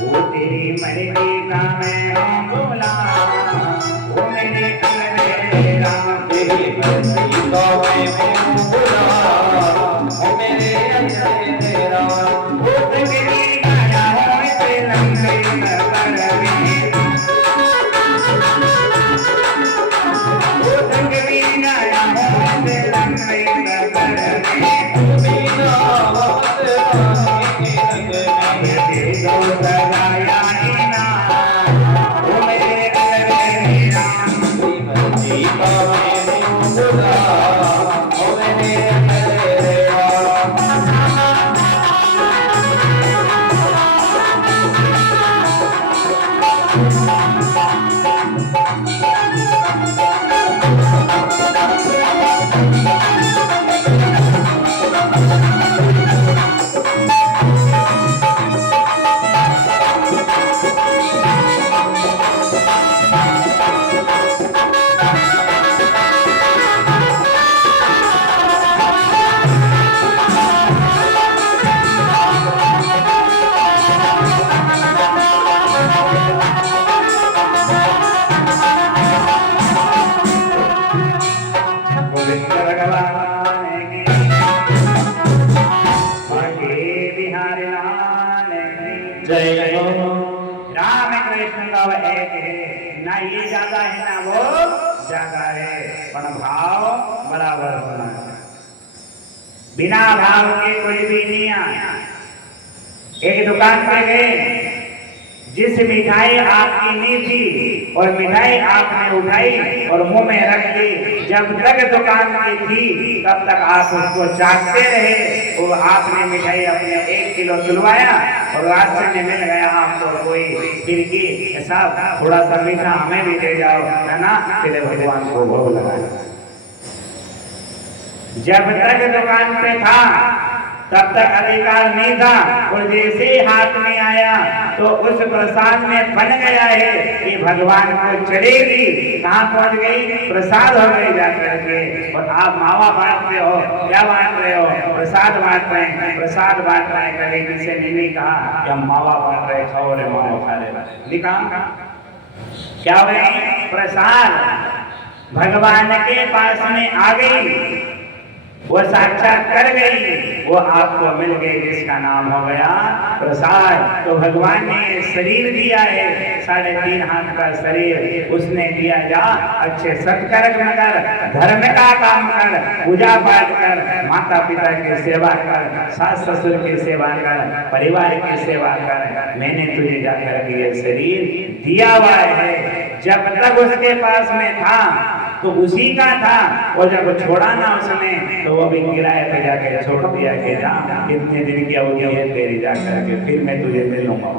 वो तेरी मर्जी का मैं हूँ बोला, वो मेरे अल्लाह राम तेरी मर्जी का मैं हूँ बोला, वो मेरे अल्लाह राम। वो तेरी गाया हो से लंबे सफर में, वो तेरी गाया हो से लंबे सफर में, जय हो। राम कृष्ण का एक है, ना ये ज्यादा है ना वो ज्यादा है, पर भाव बराबर होना है। बिना भाव के कोई भी नहीं आया। एक दुकान पे गए, जिस मिठाई आपकी नहीं थी और मिठाई आपने उठाई और मुंह में रख दी, जब तक दुकान की थी तब तक आप उसको चाटते रहे। वो आपने मिठाई अपने 1 किलो तुलवाया और रास्ते में मिल गया आपको कोई खिड़की, साहब थोड़ा सा मीठा हमें भी दे जाओ, है ना, तेरे भगवान को भोग लगाया। जब तक दुकान पे था तब तक अधिकार नहीं था, और जैसे ही हाथ में आया तो उस प्रसाद में बन गया है कि भगवान को चढ़ेगी। कहाँ पहुंच गई? प्रसाद हो गई जाकर के। और आप मावा बांट रहे हो, क्या बांट रहे हो? प्रसाद बांट रहे हैं, प्रसाद बांट रहे हैं। कभी किसी ने नहीं कहा कि हम मावा बांट रहे, खाओ रे मावा खा रहे, कहा क्या हुए? प्रसाद भगवान के पास में आ गई, वो साक्षात कर गई, वो आपको मिल गई, जिसका नाम हो गया प्रसाद। तो भगवान ने शरीर दिया है, 3.5 हाथ का शरीर, उसने दिया जा अच्छे सत्कर्म कर, धर्म का काम कर, पूजा पाठ कर, माता पिता की सेवा कर, सास ससुर की सेवा कर, परिवार की सेवा कर। मैंने तुझे जाकर के ये शरीर दिया हुआ है। जब तक उसके पास में था तो उसी का था, और जब छोड़ा ना उसने तो वो भी किराए पे जाके छोड़ दिया कि जा, इतने दिन की अवधि है तेरी, जाकर के फिर मैं तुझे मिलूंगा।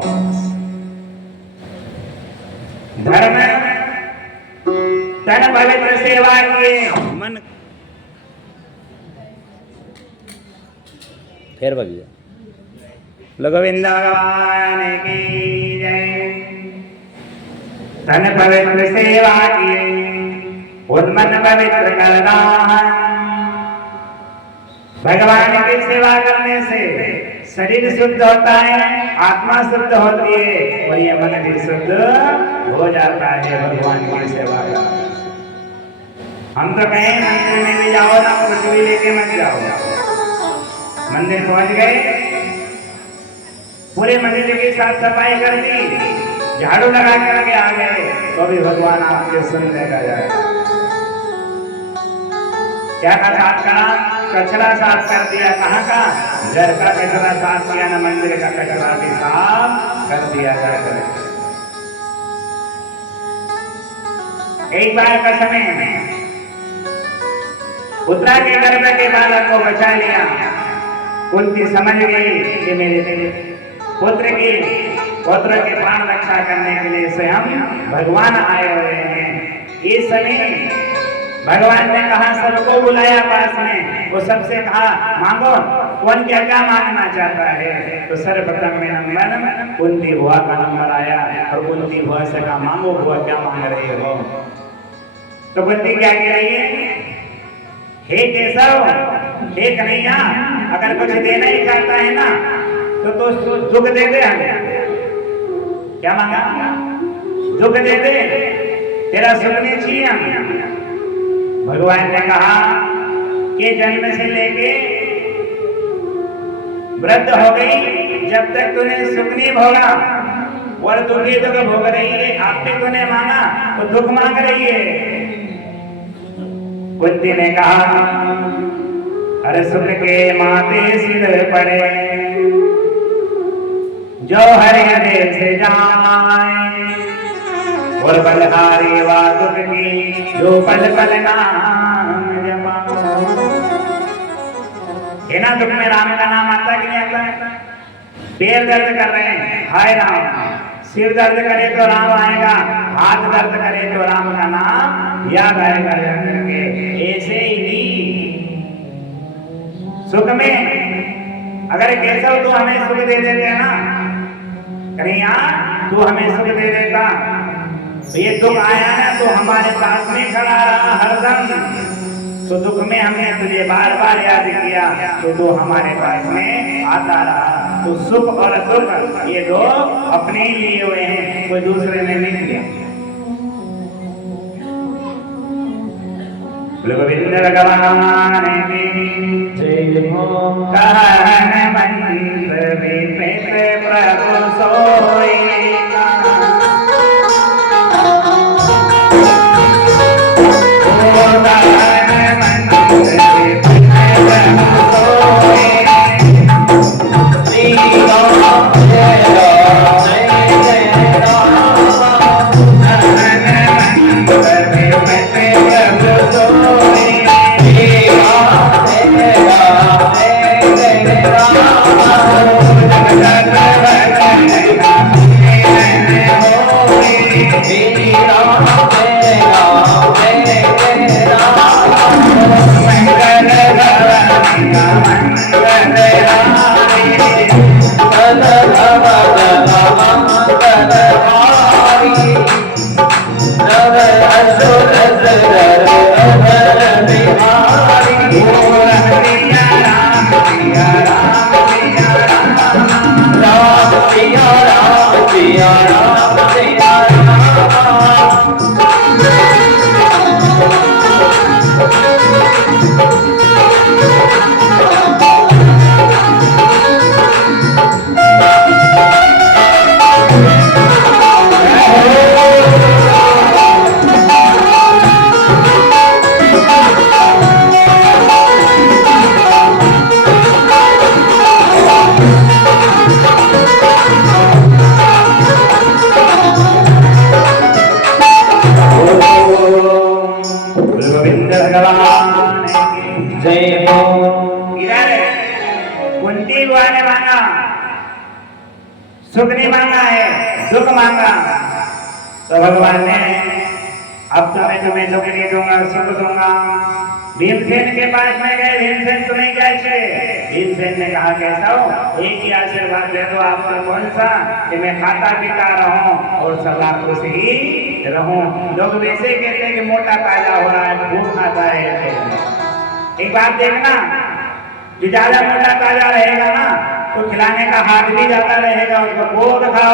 धर्म तन पवित्र सेवा किए मन फिर भगिया गोविंद भगवान की जय। तन पवित्र सेवा किए और मन पवित्र करना। भगवान की सेवा करने से शरीर शुद्ध होता है, आत्मा शुद्ध होती है, और ये मन भी शुद्ध हो जाता है भगवान की सेवा करने से। हम तो कहें मंदिर में भी जाओ ना, कुछ भी लेके मत जाओ। मंदिर पहुंच गए, पूरे मंदिर की साफ सफाई कर दी, झाड़ू लगा करके आ गए, तो भी भगवान आपके सुनने का जाएगा। क्या का साफ करा? कचरा साफ कर दिया। कहाँ का? घर का कचरा साफ किया ना, मंदिर का कचरा भी साफ कर दिया जाकर। एक बार का समय में उत्तरा के गर्भ के बालक को बचा लिया। कुंती समझ गई कि मेरे पुत्र की प्राण रक्षा करने के लिए स्वयं भगवान आए हुए हैं। इस समय भगवान ने कहा, सबको बुलाया पास में, वो सबसे कहा मांगो, कौन क्या क्या मांगना चाहता है। तो सर्वप्रथम में नंबर कुंती बुआ का नंबर आया, और कुंती बुआ से कहा मांगो बुआ क्या मांग रहे हो। तो कुंती क्या कह रही है, हे केशव, हे कन्हैया, अगर कुछ देना ही चाहता है ना तो दुख दे दे हमें। क्या मांगा? दुख दे दे, तेरा सुख नहीं चाहिए हमें। भगवान ने कहा कि जन्म से लेके वृद्ध हो गई, जब तक तूने सुख नहीं भोगा और दुखी दुख भोग रही है, आपने तूने मांगा तो दुख मांग रही है। कुंती ने कहा, अरे सुख के माथे सिर पड़े, जो हरि देश जाए, और बलहारी वा दुख की, जो पल पल नाम जपा। है ना, दुख में राम का नाम आता कि नहीं आता? पैर दर्द कर रहे हैं, हाय राम। सिर दर्द करे तो राम आएगा, हाथ दर्द करे तो राम का नाम याद आएगा करके। ऐसे ही सुख में अगर केशव तू हमें सुख दे देते ना, कन्हैया तू हमें सुख दे देता, ये दुख आया ना तो हमारे पास में खड़ा रहा हरदम, तो दुख में हमने तुझे बार बार याद किया तो तू हमारे पास में आता रहा। तो सुख और दुख ये दो अपने ही लिए हुए हैं, कोई दूसरे ने नहीं लिया। गोविंद भगवान की जय हो। कहन मंत्र विपित प्रभु सोएगा, सुख नहीं मांगा है, दुख मांगा। तो भगवान ने अब तो मैं तुम्हें दुख नहीं दूंगा, सुख दूंगा। भीमसेन के पास में गए, भीमसेन तुम्हें क्या चाहिए? भीमसेन ने कहा कैसा हो, एक ही आशीर्वाद दे दो आपका, कौन सा? कि मैं खाता पीता रहूं और सदा खुश ही रहूं। लोग वैसे कहते हैं कि मोटा ताजा हो रहा है, भूख खाता है। एक बात देखना, जो ज्यादा मोटा ताजा रहेगा ना तो खिलाने का हाथ भी ज्यादा रहेगा, उसको खूब खाओ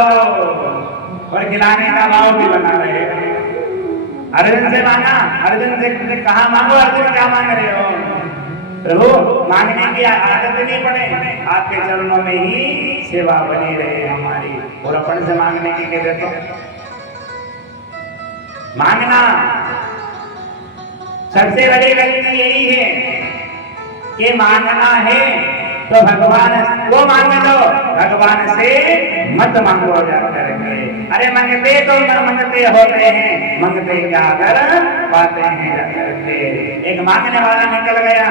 और खिलाने का भाव भी बना रहेगा। अर्जुन से मांगा, अर्जुन से कहा मांगो, अर्जुन क्या मांग रहे हो? प्रभु मांगने की आदत नहीं पड़े, आपके चरणों में ही सेवा बनी रहे हमारी, और अपन से मांगने की कहते तो मांगना सबसे बड़ी गलती यही है कि मांगना है तो भगवान को मांग लो, भगवान से मत मांगो जा करके। अरे मांगते तो मांगते होते हैं, मांगते क्या कर पाते हैं जा करके। एक मांगने वाला निकल गया,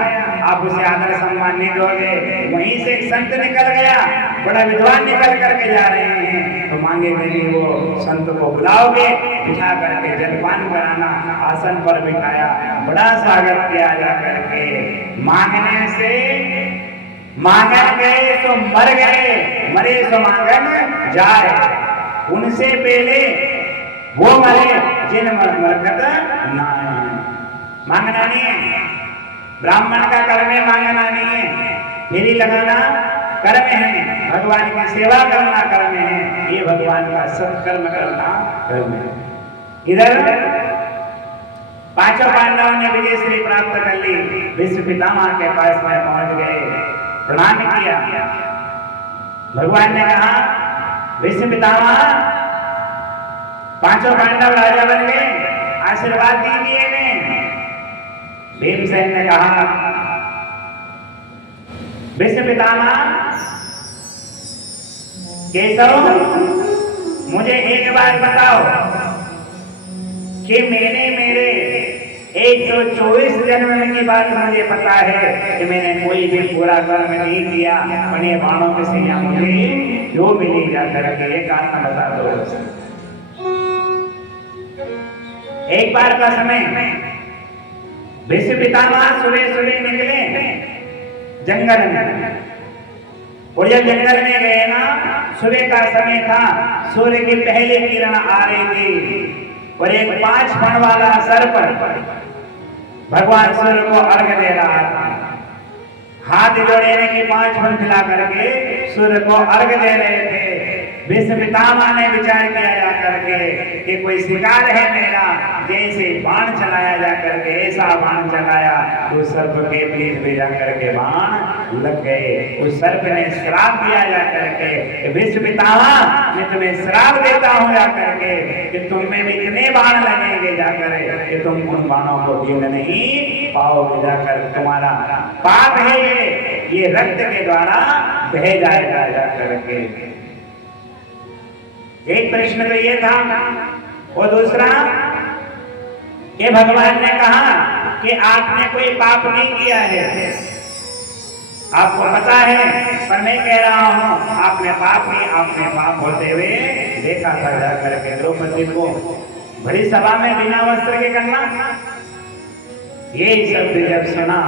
आप उसे आदर सम्मान नहीं दोगे। वहीं से एक संत निकल गया, बड़ा विद्वान निकल करके जा रहे हैं, तो मांगे नहीं वो संत को बुलाओगे, बिठा करके जलपान कराना, आसन पर बिठाया, बड़ा स्वागत किया जा करके। मांगने से मांगन गए तो मर गए, मरे तो मांगन जाए। उनसे पहले वो मरे जिन मरकत ना। मांगना नहीं है। ब्राह्मण का कर्म है, मांगना नहीं है। फेरी लगाना कर्म है, भगवान की सेवा करना कर्म है। ये भगवान का सत्कर्म करना कर्म है। इधर पांचों पांडवों ने विजयश्री प्राप्त कर ली। विश्व पितामह के पास में पहुंच गए, प्रणाम किया। भगवान ने कहा, विश्व पितामह, पांचों पांडव राजा बन गए, आशीर्वाद दीजिए इन्हें। भीमसेन ने कहा, विश्व पितामह, केशव, मुझे एक बात बताओ कि मैंने मेरे 124 जन्म की बात मुझे पता है कि मैंने कोई भी बुरा कर्म नहीं किया, और ये बाणों में से या मुझे जो मिली जाकर के एक कारण बता दो। एक बार का समय विश्व पितामह सुबह सुबह निकले जंगल में, और जब जंगल में गए ना, सुबह का समय था, सूर्य की पहली किरण आ रही थी, और एक 5 फण वाला सर्प भगवान सूर्य को अर्घ दे रहा था। हाथ जोड़े ने कि 5 फण खिला करके सूर्य को अर्घ दे रहे थे। विश्व पितामह ने विचार किया जा करके कि कोई शिकार है मेरा, जैसे बाण चलाया जा करके ऐसा बाण चलाया, उस सर्प के पीठ पे जा करके बाण लग गए। उस सर्प ने श्राप दिया जा करके, विश्व पितामह, मैं तुम्हें श्राप देता हूँ जा करके कि तुम में इतने बाण लगेंगे जाकर कि तुम उन बाणों को भीग नहीं पाओगे, जाकर तुम्हारा पाप है ये रक्त के द्वारा बह जाएगा जा करके। एक प्रश्न तो ये था, और दूसरा कि भगवान ने कहा कि आपने कोई पाप नहीं किया है, आपको पता है, पर मैं कह रहा हूं आपने पाप नहीं, आपने पाप होते हुए देखा था जाकर के द्रौपदी को बड़ी सभा में बिना वस्त्र के करना। यही शब्द जब सुना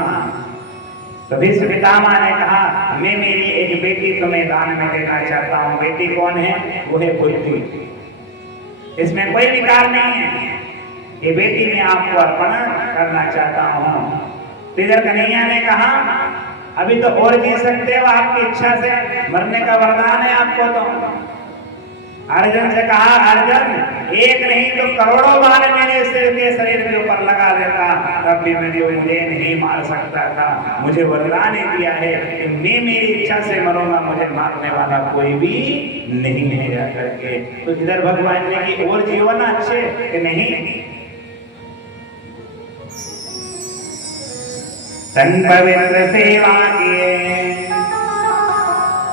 तो विश्व पितामह ने कहा, मैं मेरी एक बेटी तुम्हें दान में देना चाहता हूँ। बेटी कौन है? वो है बुद्धि। इसमें कोई विकार नहीं है, ये बेटी मैं आपको अर्पण करना चाहता हूँ। इधर कन्हैया ने कहा, अभी तो और जी सकते हो, आपकी इच्छा से मरने का वरदान है आपको। तो अर्जुन से कहा, अर्जुन एक नहीं तो करोड़ों बार मेरे सिर के शरीर के ऊपर लगा देता, तब भी मुझे नहीं मार सकता था। मुझे वरदान दिया है कि मैं मेरी इच्छा से मरूंगा, मुझे मारने वाला कोई भी नहीं है जा करके। तो इधर भगवान ने की और जीवन अच्छे कि नहीं, तन पवित्र सेवा किए,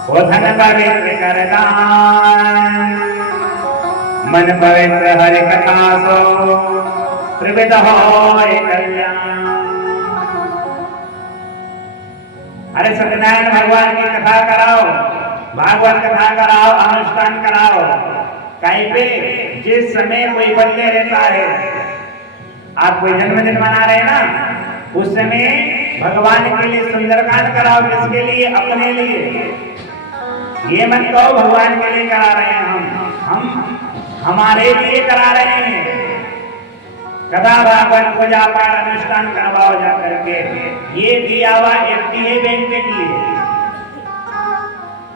वो धन पवित्र करदान, मन पवित्र हरि कथा सो, त्रिविध होय कल्याण। अरे सत्यनारायण भगवान की कथा कराओ, भागवत कथा कराओ, अनुष्ठान कराओ। कहीं पे जिस समय कोई बर्थडे रहता है, आप कोई जन्मदिन मना रहे हैं ना, उस समय भगवान के लिए सुंदरकांड कराओ। किसके लिए? अपने लिए। ये मत कहो भगवान के लिए करा रहे हैं, हम हमारे लिए करा रहे हैं। कथा भागवत पूजा पाठ अनुष्ठान करवाओ जा करके। ये दिया हुआ एफडी है बैंक के लिए,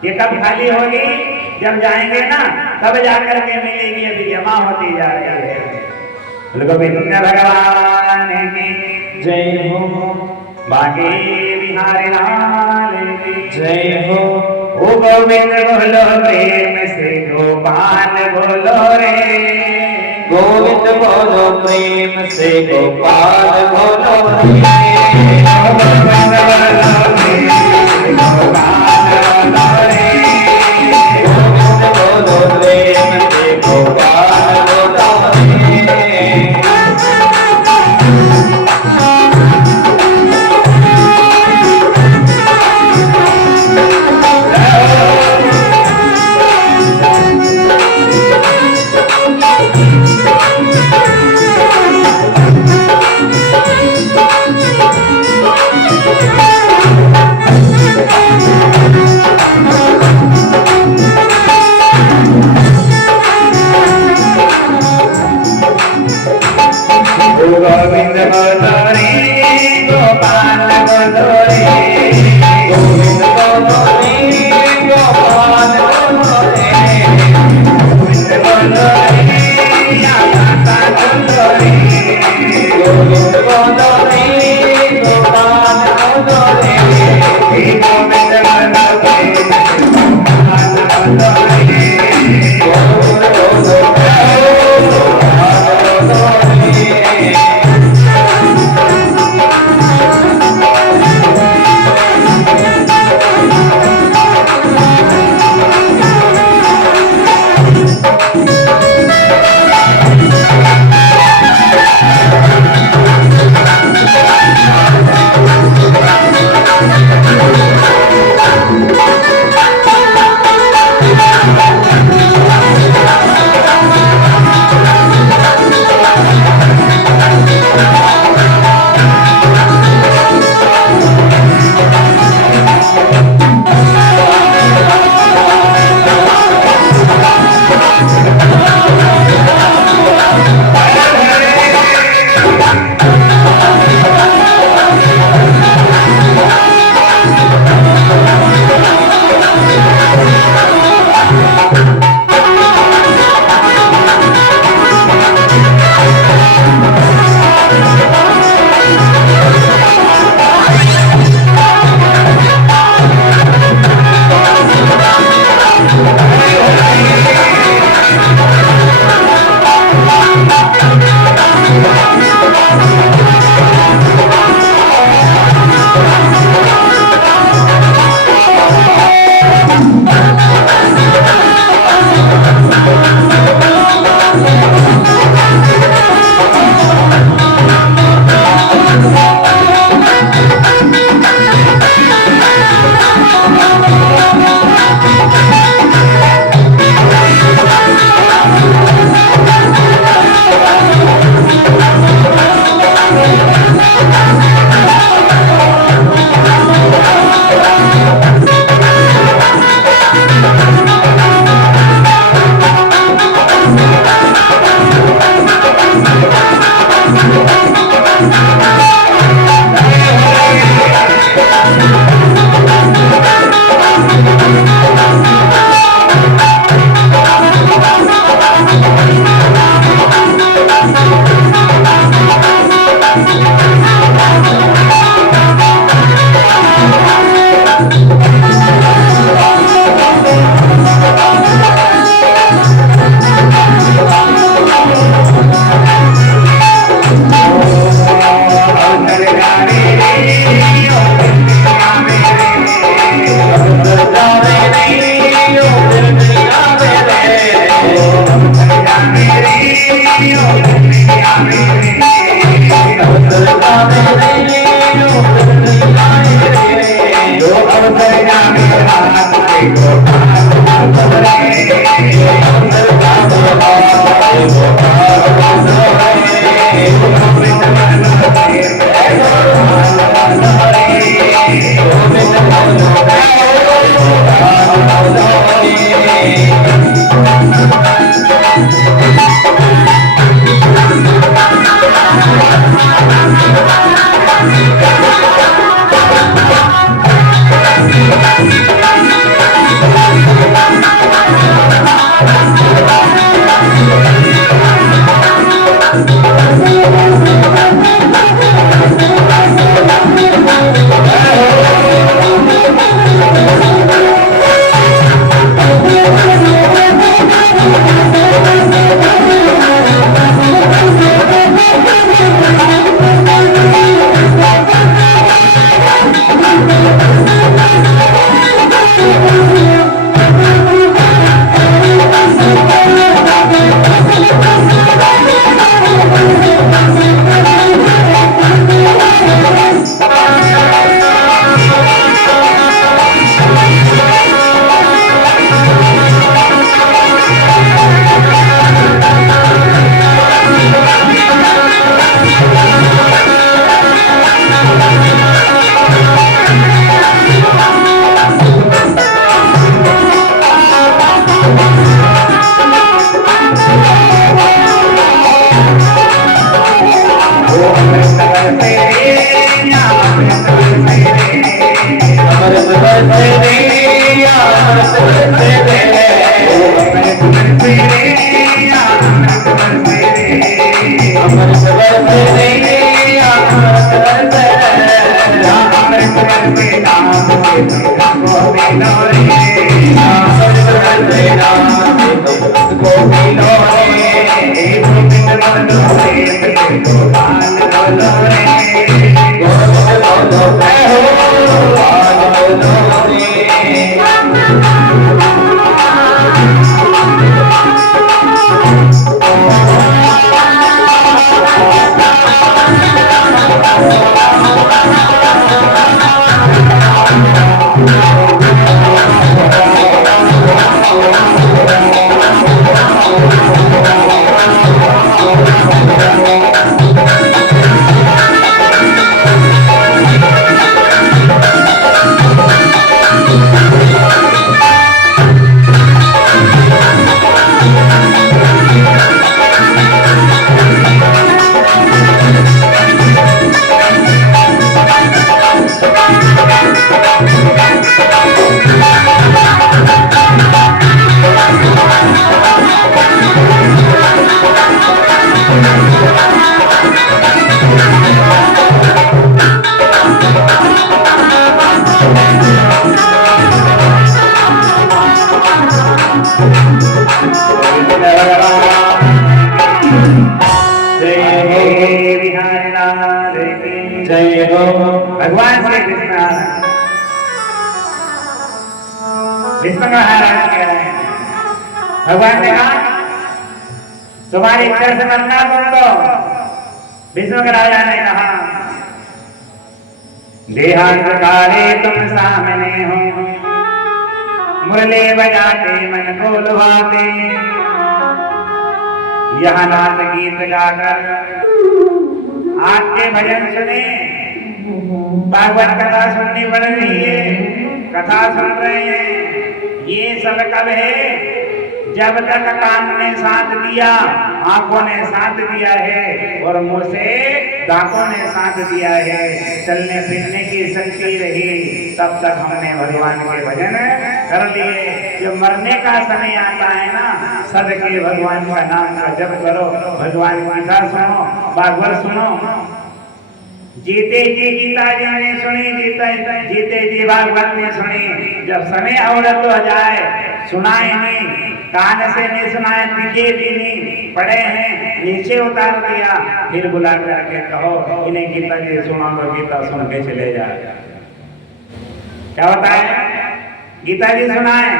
ये कब खाली होगी? जब जाएंगे ना तब जाकर के मिलेगी, अभी जमा होती जा रही है। गोविंद भगवान की जय हो, बांके बिहारी लाल की जय हो। ओ गोविंद बोलो प्रेम से, गोपाल बोलो रे, गोविंद बोलो प्रेम से, गोपाल बोलो रे, गोविंद बोलो प्रेम से, गोपाल बोलो रे, गोविंद बोलो प्रेम से, गोपाल बोलो रे। गोपाल बोलो रे गोविंद बोलो रे गोपाल बोलो रे गोविंद बोलो रे या माता बोलो रे गोविंद बोलो रे गोपाल बोलो रे गोविंद बोलो रे गोपाल बोलो रे गोविंद बोलो रे गोपाल बोलो रे अमृत बरसे रे अमृत बरसे रे अमृत बरसे रे अमृत बरसे रे अमृत बरसे अमृत बरसे नाम के तुमको मिलो रे अमृत बरसे नाम के तुमको मिलो रे गोविंद बोलो रे गोपाल बोलो रे गोविंद बोलो मैं हो गोपाल बोलो रे जय हो भगवान श्री कृष्ण भीष्म महाराज कह रहे हैं भगवान ने कहा तुम्हारी इच्छा से मरना तुम तो भीष्म राजा ने कहा देहांतकारे तुम सामने हो मुरली बजाते मन को लुभाते यह नाथ गीत गाकर आपके भजन सुने भागवत कथा सुननी पड़ रही है कथा सुन रहे हैं ये सब कब है जब तक कान ने साथ दिया आंखों ने साथ दिया है और मुंह से दांतों ने साथ दिया है चलने फिरने की शक्ति रही तब तक हमने भगवान के भजन कर लिए जो मरने का समय आता है ना सद के भगवान का नाम का जप करो भगवान की कथा सुनो भागवत सुनो जीते जी गीता जी ने सुनी जीते जी भागवत ने सुनी जब समय औरत हो जाए सुनाए नहीं कान से नहीं सुनाए दिखे भी नहीं पढ़े हैं नीचे उतार दिया फिर बुला करके कहो इन्हें गीता जी सुना तो गीता सुन के चले जाए क्या होता है गीता जी सुनाए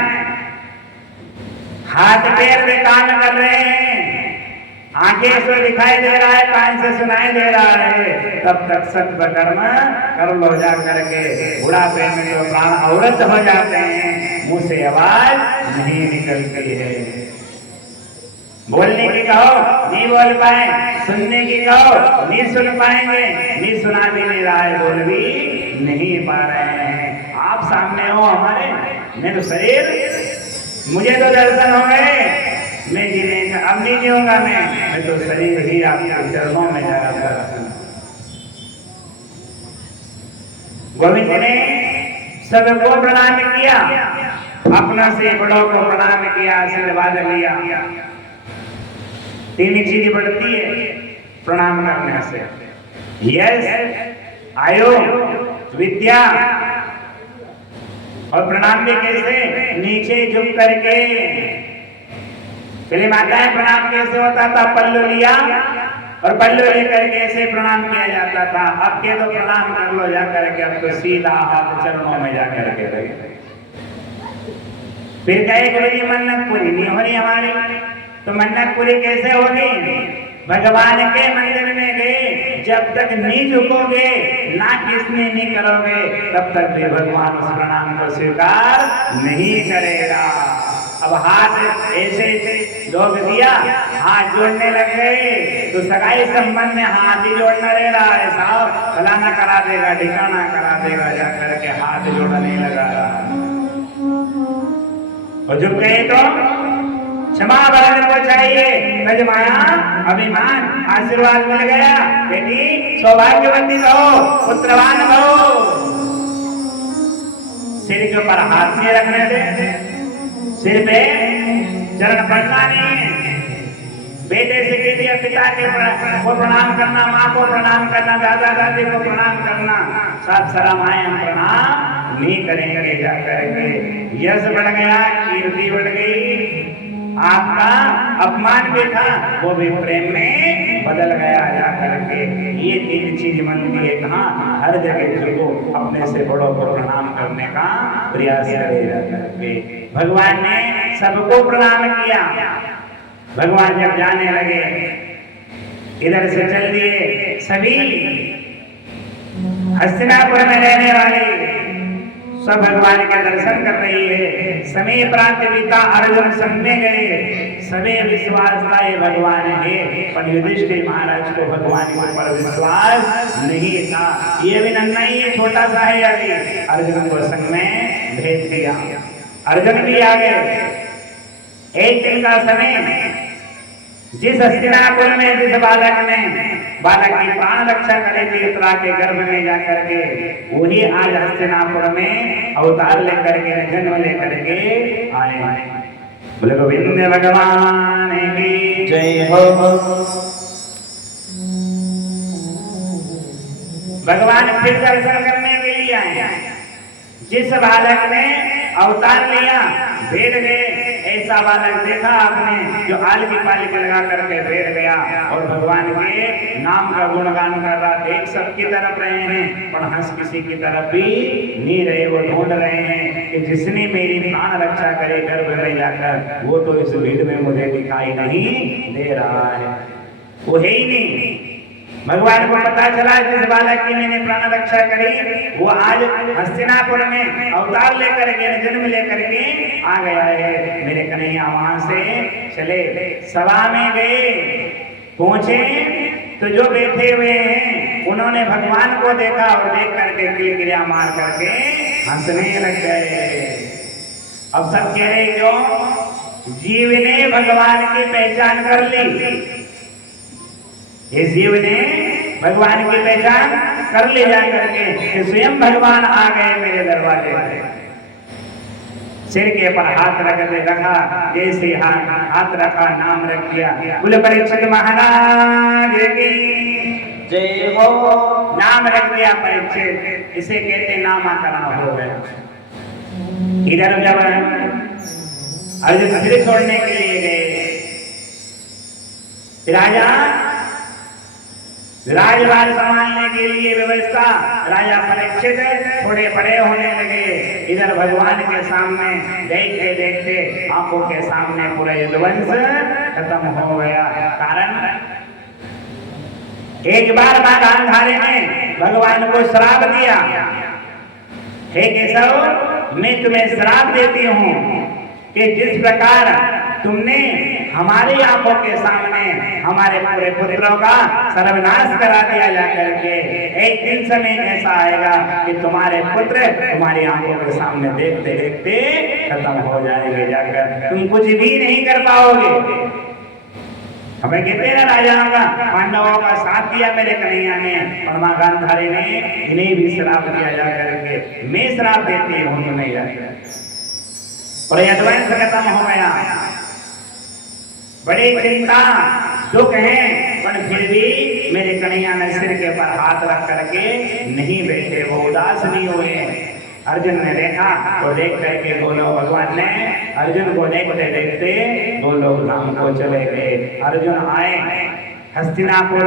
हाथ पैर में कान कर रहे हैं आंखें से दिखाई दे रहा है कान से सुनाई दे रहा है तब तक सत्व कर्म कर लो जा करके बुढ़ापे में जो प्राण अवरुद्ध हो जाते हैं मुंह से आवाज नहीं निकलती है बोलने की कहो नहीं बोल पाए सुनने की कहो नहीं सुन पाएंगे नहीं सुना भी नहीं रहा है बोल भी नहीं पा रहे हैं आप सामने हो हमारे मेरे शरीर मुझे तो दर्शन हो गए मैं जीने अब नहीं जीऊंगा मैं तो शरीर ही आपके चरणों में जा रहा था गोविंद ने सबको प्रणाम किया अपना से बड़ों को प्रणाम किया आशीर्वाद लिया तीन चीज बढ़ती है प्रणाम करने से यश आयु विद्या और प्रणाम भी कैसे नीचे झुक करके पहले माताएं प्रणाम कैसे होता था पल्लू लिया और पल्लू लेकर कैसे प्रणाम किया जाता था अब के तो प्रणाम कर लो जाकर के अब तो सीधा हाथ चरणों में जाकर के फिर कहे गुरु जी मन्नत पूरी नहीं हो रही हमारी तो मन्नत पूरी कैसे होगी भगवान के मंदिर में गए जब तक नहीं झुकोगे ना किसने नहीं करोगे तब तक भी भगवान उस प्रणाम को स्वीकार नहीं करेगा अब हाथ ऐसे लोग दिया हाथ जोड़ने लग गए तो सगाई संबंध में हाथ ही जोड़ना रह रहा है साहब फलाना करा देगा ठिकाना करा देगा जाकर के हाथ जोड़ने लगा और झुक गए तो क्षमा बरन को चाहिए नजमाया अभिमान आशीर्वाद मिल गया बेटी सौभाग्यवती रहो पुत्रवान रहो सिर के ऊपर हाथ नहीं रखने दे सिर पे चरण पड़ना नहीं है। बेटे से कह दिया पिता को प्रणाम करना, माँ को प्रणाम करना, दादा दादी को प्रणाम करना, सब शर्म आए हम प्रणाम नहीं करेंगे। जा करेंगे यश बढ़ गया, कीर्ति बढ़ गई, आपका अपमान भी था वो भी प्रेम में बदल गया। जा करके ये तीन चीज बनती है। कहाँ? हर जगह जो अपने से बड़ों को प्रणाम करने का प्रयास करे। जा करके भगवान ने सबको प्रणाम किया। भगवान जब जाने लगे, इधर से चल दिए, सभी हस्तिनापुर में रहने वाले सब भगवान के दर्शन कर रही है। समय प्रांत पिता अर्जुन संग में गए, सभी विश्वास था ये भगवान है, पर युधिष्ठिर महाराज को भगवान के ऊपर विश्वास नहीं था। ये भी नन्हा ही है, छोटा सा है, अभी अर्जुन को संग में भेज दिया। अर्जुन भी आ गए। एक दिन का समय, जिस हस्तिनापुर में जिस बालक की प्राण रक्षा करे थी उत्तरा के गर्भ में जाकर के, वही आज हस्तिनापुर में अवतार लेकर के, जन्म लेकर के आए। बोले गोविंद भगवान की जय हो। भगवान फिर दर्शन करने के लिए आए। जिस बालक ने अवतार लिया, बैठ गए, ऐसा बालक देखा आपने जो आलकी पालकी लगा करके बैठ गया और भगवान के नाम का गुणगान कर रहा। देख सबकी तरफ रहे हैं, पर हंस किसी की तरफ भी नहीं रहे। वो ढूंढ रहे हैं कि जिसने मेरी प्राण रक्षा करे गर्भ में जाकर, वो तो इस भीड़ में मुझे दिखाई नहीं दे रहा है, वो है ही नहीं। भगवान को पता चला जिस बालक की मैंने प्राण रक्षा करी वो आज हस्तिनापुर में अवतार लेकर के, जन्म लेकर के आ गया है। मेरे कन्हैया वहां से चले, सभा में गए, पहुंचे तो जो बैठे हुए हैं उन्होंने भगवान को देखा और देख करके किलकिलिया मार करके हंसने लग गए। अब सब कह रहे क्यों? जीव ने भगवान की पहचान कर ली। ये जीव ने भगवान की पहचान कर ले जा करके स्वयं भगवान आ गए मेरे दरवाजे पर। सिर के पर हाथ रखा, जैसे हाथ रखा नाम रख दिया। बोले परीक्षित महाराज की जय हो। नाम रख दिया परीक्षित, इसे कहते नामाकरण हो गया। इधर जब अर्जुन फिर छोड़ने के लिए गए, राजा राजभार संभालने के लिए व्यवस्था, राजा परीक्षित थोड़े बड़े होने लगे। इधर भगवान के सामने देखते देखते आंखों के सामने पूरा युद्धवंश खत्म हो गया। कारण एक बार मां गांधारी ने भगवान को श्राप दिया, हे केशव मैं तुम्हें श्राप देती हूँ कि जिस प्रकार तुमने हमारी आंखों के सामने हमारे पूरे पुत्रों का सर्वनाश करा दिया जाकर के, एक दिन समय ऐसा आएगा कि तुम्हारे पुत्र तुम्हारी आंखों के सामने देखते देखते खत्म हो जाएंगे, जाकर तुम कुछ भी नहीं कर पाओगे। हमें कहते हैं ना राजाओं का, पांडवों का साथ दिया मेरे कन्हैया ने, और मां गांधारी ने इन्हें भी श्राप दिया जाकर के, मैं श्राप देती हूँ तुम्हें जाकर, और यह द्वंस खत्म हो गया। बड़ी चिंता दुख है, पर फिर भी मेरे कन्हैया ने सिर के पर हाथ रख करके नहीं बैठे, वो उदास नहीं हुए। अर्जुन ने देखा तो देख करके गोलोक भगवान ने अर्जुन को देखते देखते गोलोक धाम को चले गए। अर्जुन आए हस्तिनापुर।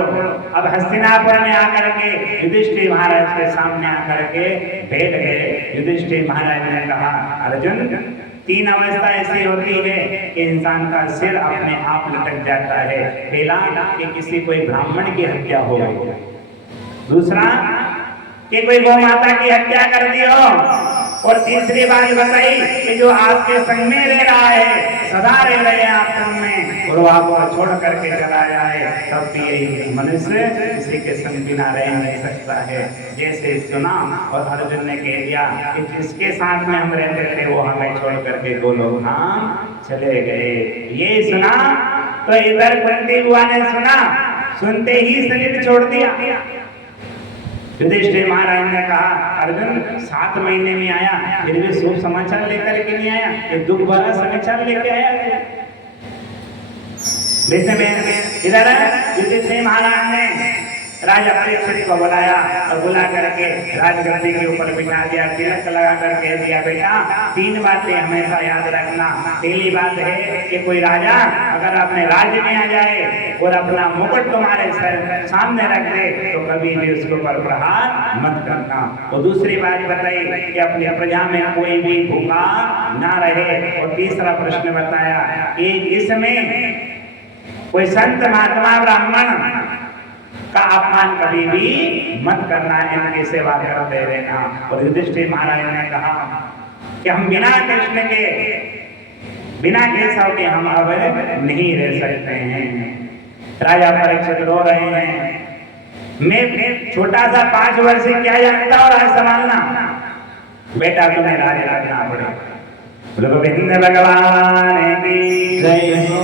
अब हस्तिनापुर में आकर के युधिष्ठिर महाराज के सामने आकर के बैठ गए। युधिष्ठिर महाराज ने कहा, अर्जुन तीन अवस्था ऐसी होती है कि इंसान का सिर अपने आप लटक जाता है। पहला कि किसी कोई ब्राह्मण की हत्या हो गई, दूसरा कि कोई गौ माता की हत्या कर दी हो, और तीसरी बात बताई कि जो आपके संग में रह रहा है, सदा रह रहे हैं आप संग में, और वो आपको छोड़ करके चला जाए, तब भी यही मनुष्य किसी के संग बिना रह नहीं सकता है। जैसे सुना और अर्जुन ने कह दिया कि जिसके साथ में हम रहते थे वो हमें छोड़ करके गोलोक धाम चले गए। ये सुना तो इधर कुंती बुआ ने सुना, सुनते ही शरीर छोड़ दिया। युधिष्ठिर महाराज ने कहा अर्जुन 7 महीने में आया फिर भी शुभ समाचार लेकर के नहीं आया, ये दुख भरा समाचार लेके आया। इधर युधिष्ठिर महाराज ने राजा परीक्षित को बुलाया और बुला करके राजगद्दी के ऊपर बिठा दिया, तिलक लगा कर कह दिया बेटा 3 बातें हमेशा याद रखना। पहली बात है कि कोई राजा अगर अपने राज्य में आ जाए और अपना मुकुट तुम्हारे सर सामने रख दे तो कभी भी उसके ऊपर प्रहार मत करना। और दूसरी बात बताई कि अपनी प्रजा में कोई भी भूखा ना रहे। और तीसरा प्रश्न बताया कि इसमें कोई संत महात्मा ब्राह्मण का अपमान कभी भी मत करना, इनकी सेवा करते रहना। और युधिष्ठिर महाराज ने कहा कि हम बिना कृष्ण के बिना केशव के हम अब नहीं रह सकते हैं। राजा परीक्षित रो रहे हैं, मैं छोटा सा 5 वर्ष से क्या जानता और आज संभालना, बेटा तुम्हें राजा रखना पड़े। गोविंद भगवान की जय हो।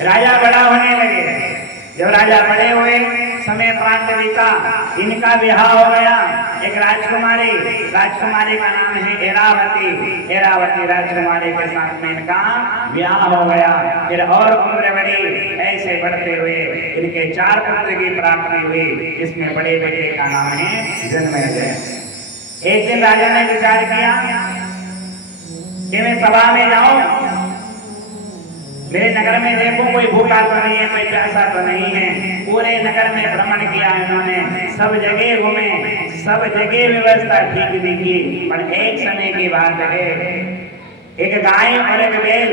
राजा बड़ा होने लगे। जब राजा बड़े हुए समय प्रांत बीता, इनका विवाह हो गया। एक राजकुमारी का नाम है एरावती राजकुमारी के साथ में इनका विवाह हो गया। फिर और उम्र बढ़ी, ऐसे बढ़ते हुए इनके 4 पुत्र की प्राप्ति हुई। इसमें बड़े बेटे का नाम है जन्मेजय। एक दिन राजा ने विचार किया कि मैं सभा में जाऊं, मेरे नगर में देखो कोई भूखा तो नहीं है, कोई प्यासा तो नहीं है। पूरे नगर में भ्रमण किया इन्होंने, सब जगह घूमे, सब जगह व्यवस्था ठीक दिखी। पर एक समय की बात है, एक गाय और एक बैल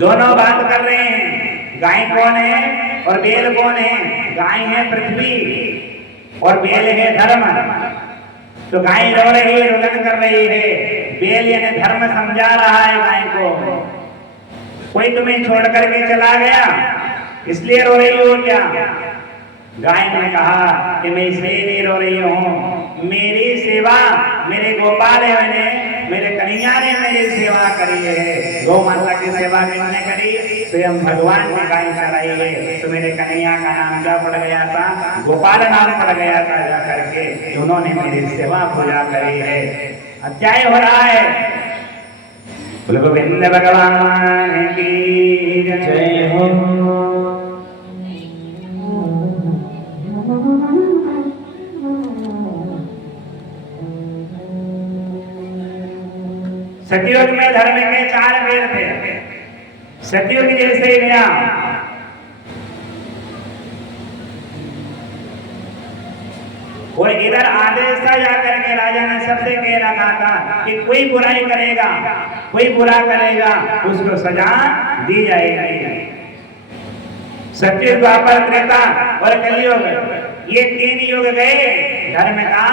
दोनों बात कर रहे हैं। गाय कौन है और बैल कौन है? गाय है पृथ्वी और बैल है धर्म। तो गाय रो रही है, रुदन कर रही है, बैल यानी धर्म समझा रहा है गाय को। कोई तुम्हें छोड़ करके चला गया इसलिए रो रही हो क्या? गाय ने कहा कि मैं इसलिए नहीं रो रही हूँ, मेरी सेवा मेरे गोपाल ने, मेरे कन्हैया ने मेरी सेवा करी है। गौ माता की सेवा किसने करी? स्वयं भगवान ने गाय चलाई है। तो मेरे कन्हैया का नाम क्या पड़ गया था? गोपाल नाम पड़ गया था। जा करके उन्होंने मेरी सेवा पूजा करी है। अध्याय हो रहा है। गोविंद भगवान की जय हो। सतयुग में धर्म के 4 वेद थे। सतयुग जैसे ही गया, और इधर आदेश था जाकर के राजा ने सबसे कह रखा था कि कोई बुराई करेगा, कोई बुरा करेगा, उसको सजा दी जाएगी। सतयुग, द्वापर, त्रेता और कलयुग, ये 3 युग गए। धर्म का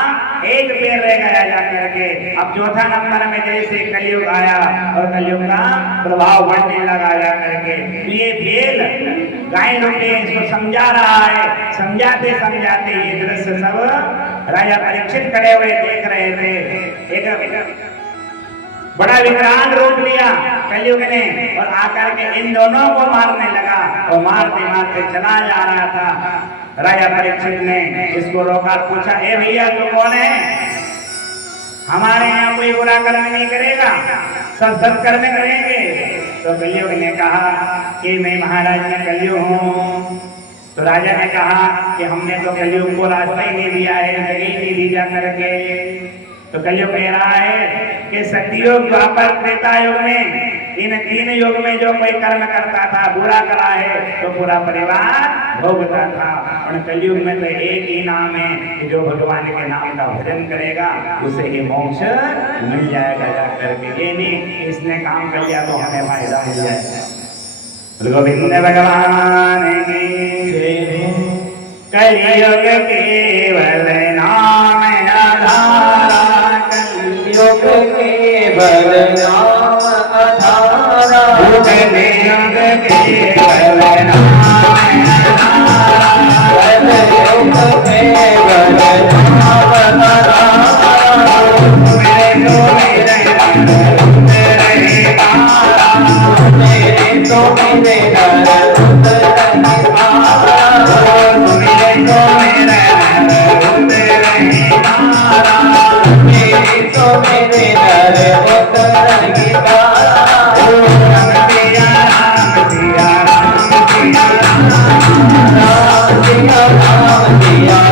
एक पैर रह गया जाकर के। अब 4था नंबर में जैसे कलयुग आया और कलयुग का प्रभाव बढ़ने लगा जाकर के। ये बैल गाय रोटे इसको समझा रहा है। समझाते समझाते ये दृश्य सब राजा परीक्षित खड़े हुए देख रहे थे। एक बड़ा विकराल रूप लिया कलयुग ने और आकर के इन दोनों को मारने लगा और मारते मारते चला जा रहा था। राजा परीक्षित ने इसको रोका, पूछा, ए भैया तू कौन है? हमारे यहाँ कोई बुरा कर्म नहीं करेगा, सब सत्कर्म करेंगे। तो कलयुग ने कहा कि मैं महाराज में कलयुग हूँ। तो राजा ने कहा कि हमने तो कलयुग को रास्ता ही नहीं दिया है, जगह नहीं दी जा करके। तो कलयुग कह रहा है कि सतयुग, द्वापर, त्रेता युग में, इन 3 युग में जो कोई कर्म करता था, बुरा करा है, तो पूरा परिवार भोगता था। और कलयुग में तो एक ही नाम है कि जो भगवान के नाम का भजन करेगा उसे ही मोक्ष मिल जाएगा जाकर के। ये नहीं इसने काम कर लिया तो हमें फायदा मिल जाएगा। गोविंद भगवान की जय हो। कलयुग केवल नाम आधारा, कलयुग केवल नाम आधारा, कलयुग केवल नाम आधारा, कलयुग केवल नाम आधारा, मेरे तो मेरे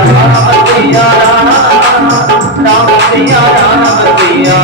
सिया राम सिया राम सिया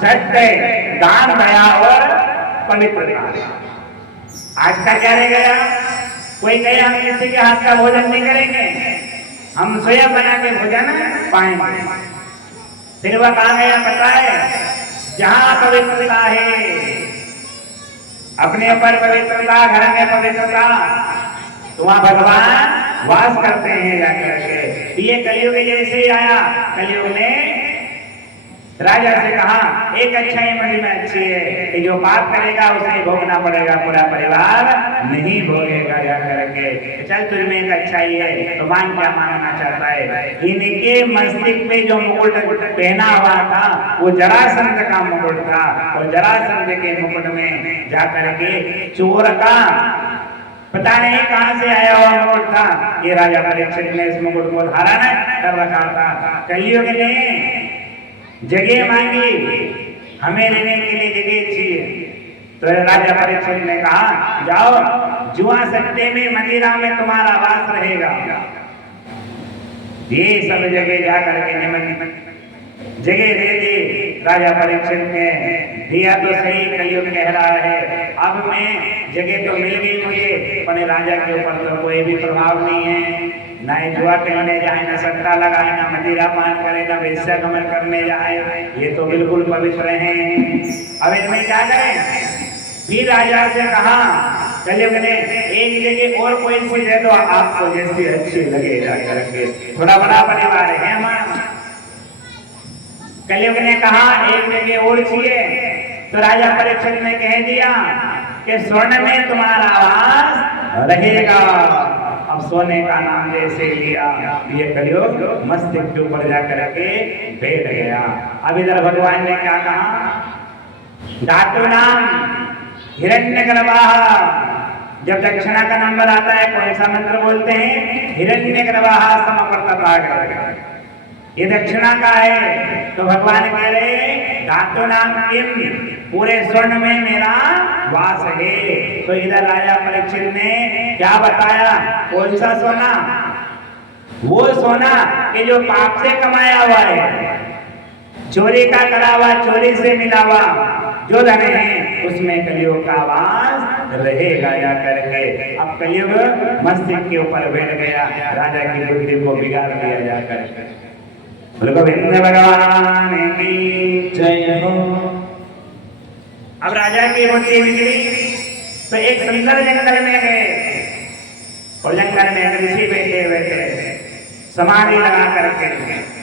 सत्य, दान, दया और पवित्रता। आज का क्या रह गया? कोई कहे हम किसी के हाथ का भोजन नहीं करेंगे, हम स्वयं बना के भोजन पाएंगे। फिर वह कहा गया पता है, जहां पवित्रता है, अपने ऊपर पवित्रता, घर में पवित्रता, तो वहां भगवान वास करते हैं जाकर के। ये कलयुग जैसे ही आया, कलयुग ने राजा से कहा एक अच्छाई मन में अच्छी है कि जो पाप करेगा उसे भोगना पड़ेगा, पूरा परिवार नहीं भोगेगा जा करके। चल तुझ में एक अच्छाई है तो मान, क्या मानना चाहता है? इनके मस्तिष्क पे जो मुकुट पहना हुआ था वो जरासंध का मुकुट था, और जरासंध के मुकुट में जा करके चोर का पता नहीं कहां से आया हुआ मुकुट था। ये राजा परीक्षित ने इस मुकुट को धारण कर रखा था। कलयुग ने जगह मांगी, हमें रहने के लिए जगह चाहिए, तो राजा परीक्षित ने कहा जाओ जुआ सट्टे में, मदिरा में तुम्हारा वास रहेगा। ये सब जगह जा करके निमन जगह दे दी। राजा परीक्षित ने दिया तो सही, कलयुग कह रहा है अब मैं जगह तो मिल गई मुझे, पर राजा के ऊपर तो कोई भी प्रभाव नहीं है, ना जुआ खेलने जाए, ना सट्टा लगाए, ना मदिरा पान करे, ना वेश्यागमन करने जाए, ये तो बिल्कुल पवित्र हैं। अब इसमें क्या करें? फिर राजा से कहा कलयुग ने एक जगह और कोई चीज है तो आपको जैसी अच्छी लगे जा करके, थोड़ा बड़ा परिवार है हमारा। कलयुग ने कहा एक जगह और चाहिए, तो राजा परीक्षित ने कह दिया कि स्वर्ण में तुम्हारा वास रहेगा। अब सोने का नाम जैसे लिया, ये कलयुग मस्तिष्क के ऊपर जाकर के बैठ गया। अब इधर भगवान ने क्या कहा? धातु नाम हिरण्यगर्भाः। जब दक्षिणा का नंबर आता है कौन सा मंत्र बोलते हैं? हिरण्यगर्भाः समवर्तताग्रः। ये दक्षिणा का है, तो भगवान कह रहे धातु नाम किम, पूरे स्वर्ण में मेरा वास है। तो इधर राजा परीक्षित ने क्या बताया? कौन सा सोना? वो सोना कि जो पाप से कमाया हुआ है, चोरी का करा हुआ, चोरी से मिला हुआ जो धन है, उसमें कलयुग का वास रहेगा जा करके। अब कलयुग मस्तिष्क के ऊपर बैठ गया, राजा की बुद्धि को बिगाड़ दिया जा करके। गोविंद भगवान की जय हो। अब राजा की बुद्धि बिगड़ी तो एक सुंदर जंगल में गए, और जंगल में एक ऋषि बैठे हुए थे समाधि लगा करके।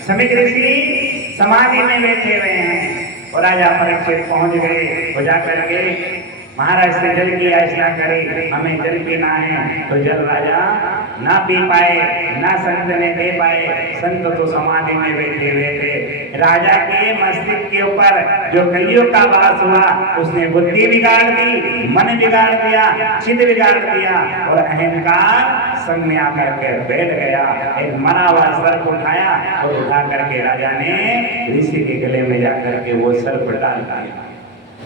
सभी ऋषि समाधि में बैठे हुए हैं, और राजा परीक्षित पहुंच गए। हो जा करके महाराज से जल की याचना करे, हमें जल पीना है, तो जल राजा ना पी पाए, ना संत ने दे पाए। संत तो समाधि में बैठे हुए थे। राजा के मस्तिष्क के ऊपर जो कलयुग का वास हुआ, उसने बुद्धि बिगाड़ दी, मन बिगाड़ दिया, चित्त बिगाड़ दिया, और अहंकार संग में आकर के बैठ गया। एक मरा हुआ सर्प उठाया, और उठा करके राजा ने ऋषि के गले में जाकर के वो सर्प डाल दिया,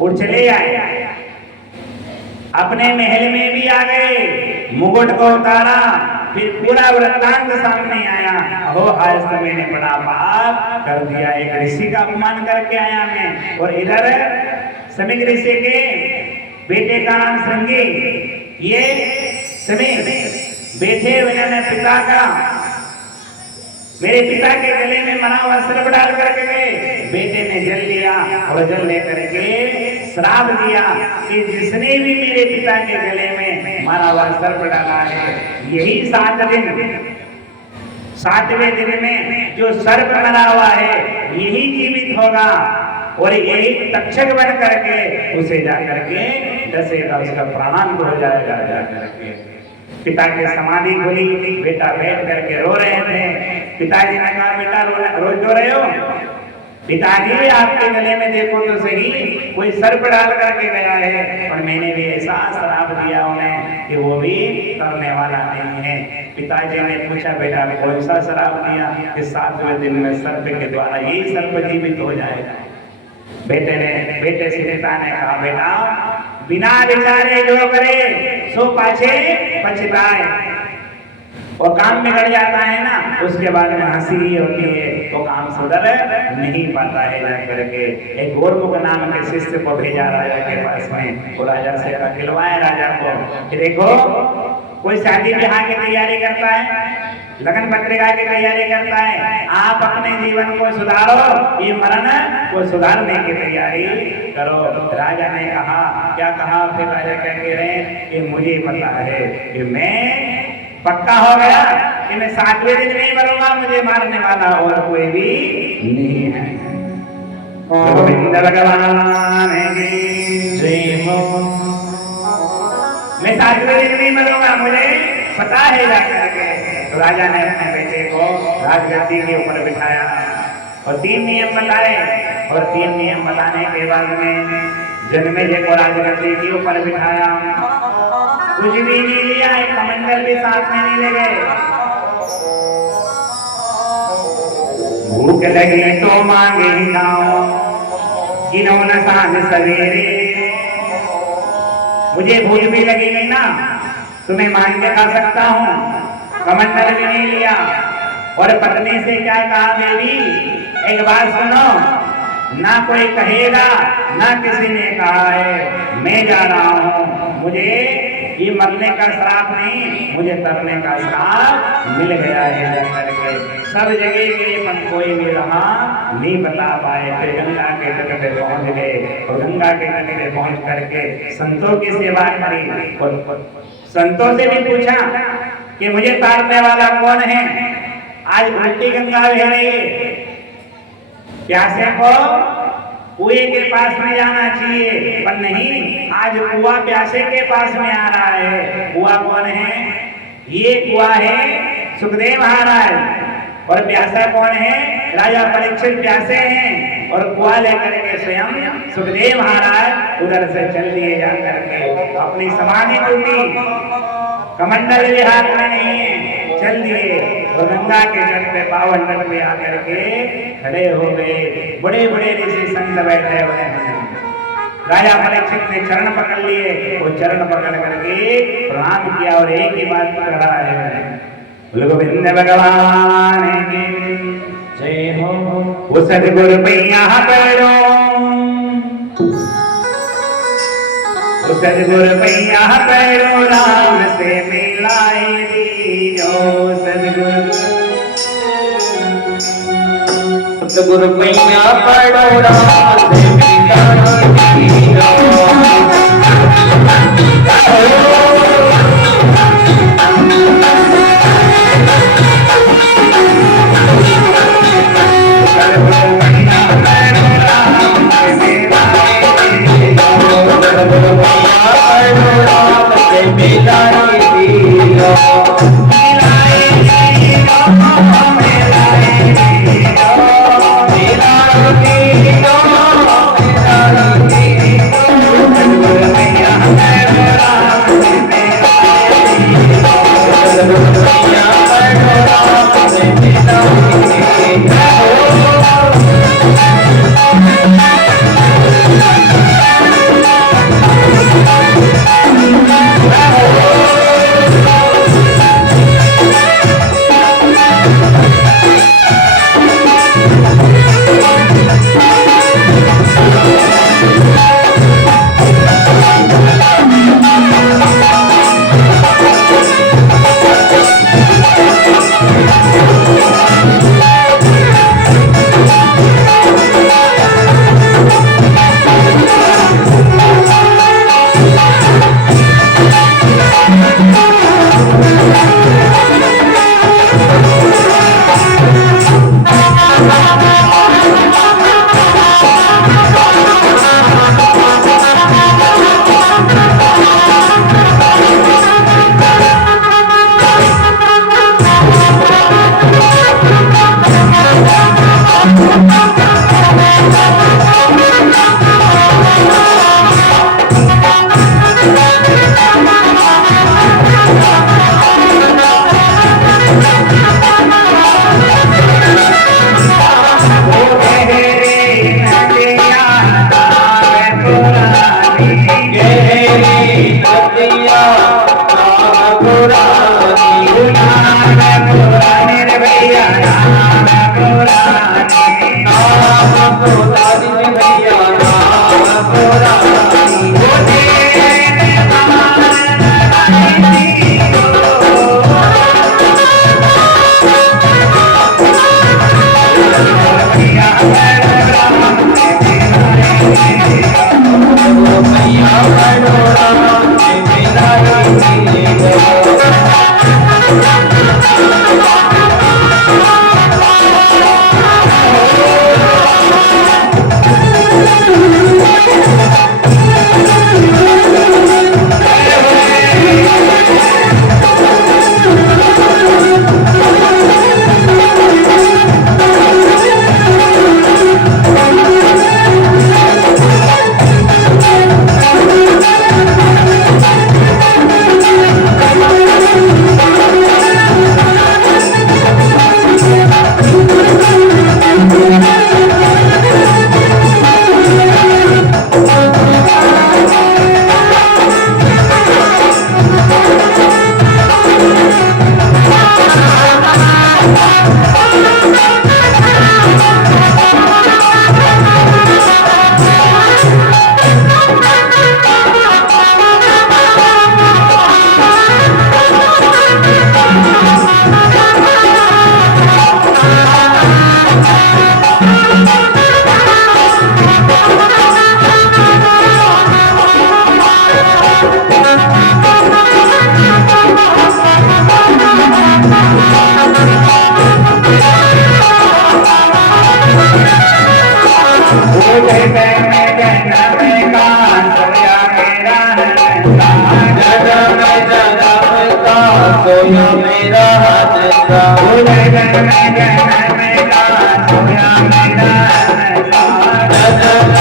और चले आए। अपने महल में भी आ गए, मुकुट को उतारा, फिर पूरा वृत्तांत सामने आया। हो आज तो मैंने बड़ा पाप कर दिया, एक ऋषि का अपमान करके आया मैं। और इधर समीक ऋषि के बेटे का नाम श्रृंगी, ये समीक बैठे उन्होंने पिता का, मेरे पिता के गले में मरा हुआ सर्प डाल करके गए। बेटे ने जल लिया और जल लेकर के श्राप दिया कि जिसने भी मेरे पिता के गले में मरा हुआ सर्प डाला है, यही 7 दिन, 7वें दिन में जो सर्प मरा हुआ है यही जीवित होगा और यही तक्षक बन करके उसे जाकर के डसेगा, उसका प्राणांत हो जाएगा। जाकर के पिता की समाधि खुली, बेटा बैठ करके रो रहे थे। पिताजी ने कहा, बेटा रोज रो रहे हो? पिताजी आपके गले में देखो तो सही, कोई सर्प डाल करके गया है और मैंने भी ऐसा श्राप दिया उन्हें कि वो भी करने वाला नहीं है। पिताजी ने पूछा, बेटा कौन सा श्राप दिया? कि 7वें दिन में सर्प के द्वारा यही सर्प जीवित हो जाएगा। बेटे से पिता ने कहा, बेटा बिना विचारे जो करे सो पाछे पछताए। वो काम बिगड़ जाता है ना, उसके बाद में हंसी होती है, वो काम सुधर नहीं पाता है। जाकर के एक गोरमुख नाम के शिष्य को भेजा राजा के पास में। वो राजा से खिलवाए राजा को कि देखो कोई शादी ब्याह की तैयारी करता है, लगन पत्रिका की तैयारी करता है, आप अपने जीवन को सुधारो, ये मरण को सुधारने की तैयारी करो। राजा ने कहा, क्या कहा? फिर राजा कह रहे कि मुझे पता है कि मैं पक्का हो गया कि मैं 7वें दिन नहीं मरूंगा, मुझे मारने वाला और कोई भी नहीं है। गोविंद भगवान की जय हो। मैं 7वें दिन नहीं मरूंगा, मुझे पता है। जाकर के तो राजा ने अपने बेटे को राजगद्दी के ऊपर बिठाया और 3 नियम बताए। और 3 नियम बताने के बाद में जन्मेजय को राजगद्दी के ऊपर बिठाया। कुछ भी नहीं लिया, एक कमंडल भी साथ में नहीं ले गए। भूख लगी तो मांगे गाँव, गिनो न सांझ सवेरे। मुझे भूख भी लगेगी ना, तुम्हें मांग के खा सकता हूँ। कमंडल भी नहीं लिया। और पत्नी से क्या कहा, देवी एक बात सुनो, ना कोई कहेगा ना किसी ने कहा है, मैं जा रहा हूँ। मुझे ये मरने का श्राप नहीं, मुझे तरने का श्राप मिल गया है। करके सब जगह के पर कोई भी रहा नहीं बता पाए। फिर गंगा के तट पे पहुंच गए और गंगा के तट पे पहुंच करके संतों की सेवा करी और संतों से भी पूछा कि मुझे तारने वाला कौन है? आज उल्टी गंगा बह रही है, प्यासे को कुएं के पास में जाना चाहिए, पर नहीं, आज कुआं प्यासे के पास में आ रहा है। कुआं कौन है? ये कुआं है सुखदेव महाराज। और प्यासा कौन है? राजा परीक्षित प्यासे हैं और कुआं लेकर के स्वयं सुखदेव महाराज उधर से चल दिए जाकर के अपनी समाधि टूटी, कमंडल भी हाथ में नहीं है, चल दिए और गंगा के तट पे पावन तट पे आकर के खड़े हो गए। बड़े बड़े ऋषि संत बैठे हुए हैं। राजा परीक्षित ने चरण पकड़ लिए, वो चरण पकड़ करके प्रणाम किया और एक ही बात कर रहा है, गोविंद भगवान की जय हो। वो सदगुरु पैया पैरो, वो सदगुरु पैया पैरो, राम से मिलाए दीजो। सदगुरु पैया पैरो, राम से मिलाए दीजो। सोया मेरा हंसा जन्म जन्म का सोया मेरा हंसा जन्म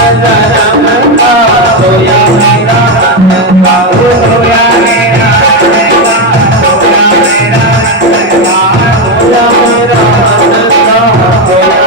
का सोया मेरा हंसा सोया मेरा हंसा सोया मेरा हंसा सोया मेरा हंसा सोया मेरा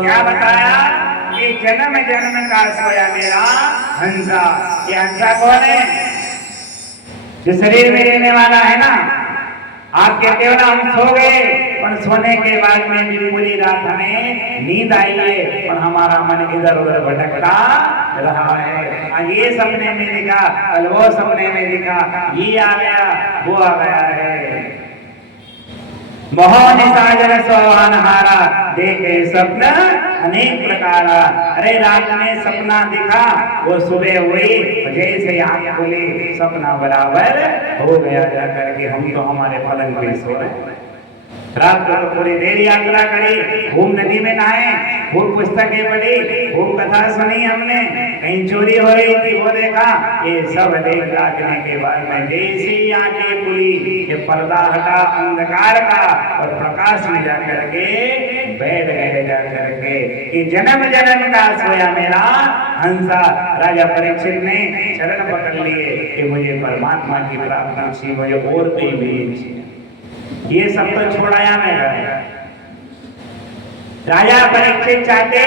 क्या बताया कि जन्म जन्म का सोया मेरा हंसा। ये हंसा कौन है? जो शरीर में रहने वाला है ना। आप कहते हो ना हम सो गए, पर सोने के बाद में भी पूरी रात हमें नींद आई है और हमारा मन इधर उधर भटकता रहा है। ये सपने में दिखा, कल वो सपने में दिखा, ये आ गया वो आ गया है। मोहन साजन सोहान हारा देखे स्वप्न अनेक प्रकार। अरे रात में सपना दिखा, वो सुबह हुई, जैसे आंख खुली सपना बराबर हो गया जाकर के हम तो हमारे पलंग पे सो रहे। रात को तो पूरी देर यात्रा करी, खूब नदी में नहाए, खूब पुस्तकें पढ़ी, खूब कथा सुनी हमने। कहीं चोरी हो रही थी वो देखा। ये सब देख देखने के बाद में जैसी आंखें खुली, ये पर्दा हटा अंधकार का और प्रकाश में जाकर के बैठ गए जाकर के कि जन्म जन्म का सोया मेरा हंसा। राजा परीक्षित ने चरण पकड़ लिए कि मुझे परमात्मा की प्रार्थना सी, मुझे और कोई भी ये सब तो छोड़ाया मैं। राजा परीक्षित चाहते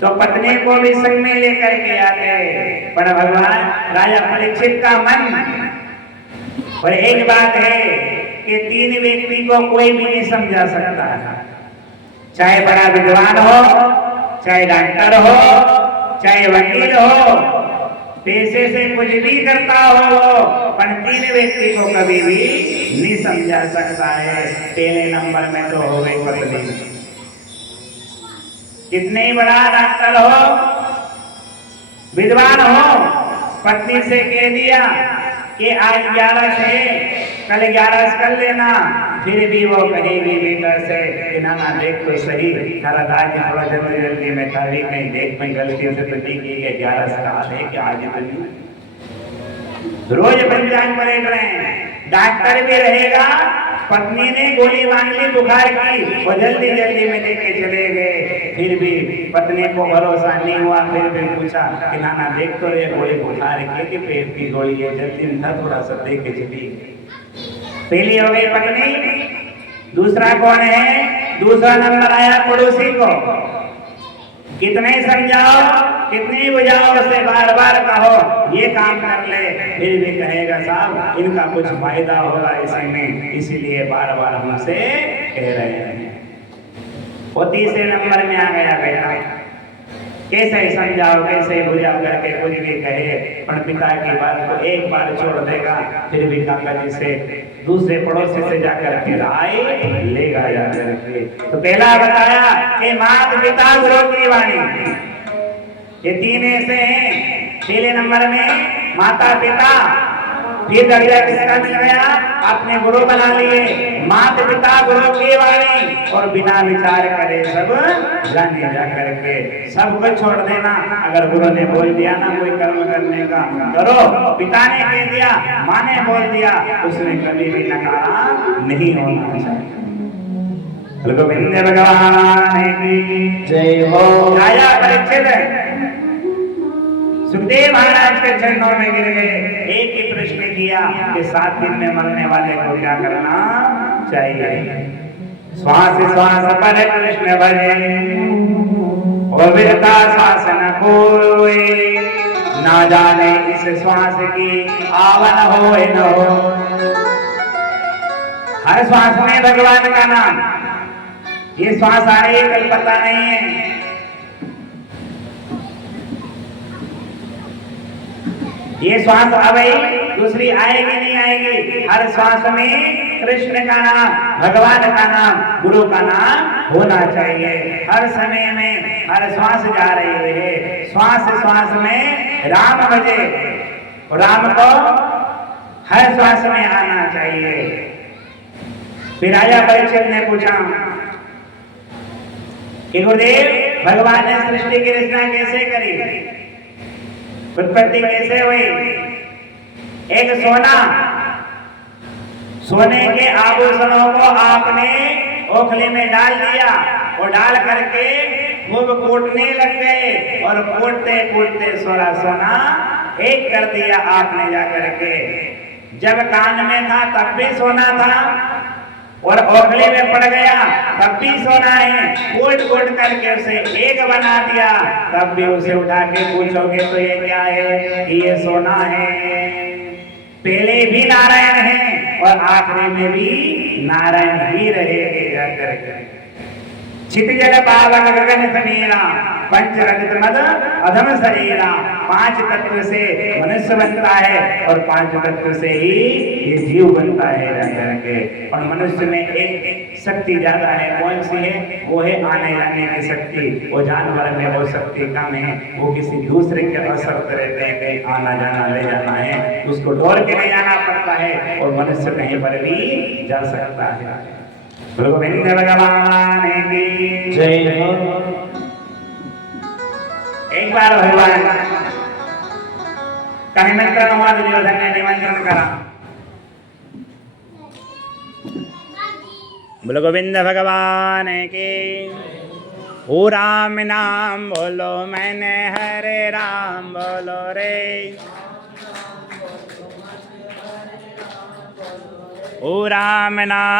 तो पत्नी को भी संग में लेकर के आते, पर भगवान राजा परीक्षित का मन। और एक बात है कि तीन व्यक्ति को कोई भी नहीं समझा सकता, चाहे बड़ा विद्वान हो, चाहे डॉक्टर हो, चाहे वकील हो, पैसे से कुछ भी करता हो, पर 3 व्यक्ति को कभी भी नहीं समझा सकता है। पहले नंबर में तो हो गई पत्नी। कितने ही बड़ा डॉक्टर हो, विद्वान हो, पत्नी से कह दिया कि आज 11 से कल 11 कर लेना, फिर भी वो कहेगी बेटा से कि ना देख तो सही, तारा दाज थोड़ा जल्दी जल्दी में तारीख नहीं देख, मैं गलती से तो नहीं की है 11 साल है कि आज तो नहीं। रोज पंचांग पलट रहे हैं। डॉक्टर भी रहेगा, पत्नी ने गोली मांग ली बुखार की, वो जल्दी जल्दी में देके चले गए, फिर भी पत्नी को भरोसा नहीं हुआ, फिर भी पूछा कि नाना देख तो ये गोली बुखार के पेट की गोली है, जल्दी था थोड़ा सा देख के चली। पहली हो गई पत्नी। दूसरा कौन है? दूसरा नंबर आया पड़ोसी को। कितने समझाओ, कितने बुझाओ, उसे बार बार कहो ये काम कर ले, फिर भी कहेगा साहब इनका कुछ फायदा होगा इसी में, इसीलिए बार बार हमसे कह रहे हैं। वो तीसरे नंबर में आ गया बेटा। कैसे समझाओ, कैसे बुझाओ करके कुछ भी कहे, पर पिता की बात को एक बार छोड़ देगा, फिर भी काका जी से दूसरे पड़ोसी से जाकर के राय लेगा जाकर के। तो पहला बताया कि माता पिता गुरु की वाणी, ये 3 ऐसे हैं। पहले नंबर में माता पिता, फिर दर्जा किसका मिल गया? अपने गुरु बना लिए। माता पिता गुरु की वाणी, और बिना विचार करे सब जाने जा करके सब कुछ छोड़ देना। अगर गुरु ने बोल दिया ना कोई कर्म करने का करो, पिता ने कह दिया, माँ ने बोल दिया, उसमें कभी भी नकारा नहीं होना चाहिए। गोविंद भगवान की जय हो। राजा परीक्षित सुखदेव महाराज के चरणों में गिर गए। एक ही प्रश्न किया कि 7 दिन में मरने वाले को क्या करना चाहिए? श्वास श्वास पर कृष्ण भजे, और विरता श्वास न कोई, ना जाने इस श्वास की आवन हो न हो। हर श्वास में भगवान का नाम। ये श्वास आ रही है कल पता नहीं है, ये श्वास आ गई, दूसरी आएगी नहीं आएगी। हर श्वास में कृष्ण का नाम, भगवान का नाम, गुरु का नाम होना चाहिए। हर समय में हर श्वास जा रही है, श्वास श्वास में राम भजे, राम को हर श्वास में आना चाहिए। फिर राजा परीक्षित ने पूछा कि गुरुदेव भगवान ने सृष्टि की रचना कैसे करी, उत्पत्ति कैसे हुई? एक सोने के आभूषणों को आपने ओखली में डाल दिया, और डाल करके खूब कूटने लग गए, और कूटते कूटते सोना एक कर दिया आपने जा करके। जब कान में था तब भी सोना था, और ओखली में पड़ गया तब भी सोना है। कूट कूट करके उसे एक बना दिया, तब भी उसे उठा के पूछोगे तो ये क्या है? ये सोना है। पहले भी नारायण है और आखिरी में भी नारायण ही रहेंगे जाकर के। क्षितिजल पावक गगन समीरा, पंच रजत मद अधम शरीरा। 5 तत्व से मनुष्य बनता है, और 5 तत्व से ही ये जीव बनता है जाकर के। और मनुष्य में एक शक्ति ज्यादा है, कौन सी है? वो है आने जाने की शक्ति। वो जानवर में वो शक्ति कम है, वो किसी दूसरे के असर रहते हैं, कहीं आना जाना ले जाना है, उसको दौड़ के ले जाना पड़ता है, और मनुष्य कहीं पर भी जा सकता है। गोविंद भगवान की जय हो। एक बार भगवान का निमंत्रण हुआ, दुर्योधन ने निमंत्रण करा। बोलो गोविंद भगवान की। ओ राम नाम बोलो मैंने हरे राम बोलो रे। ओ राम नाम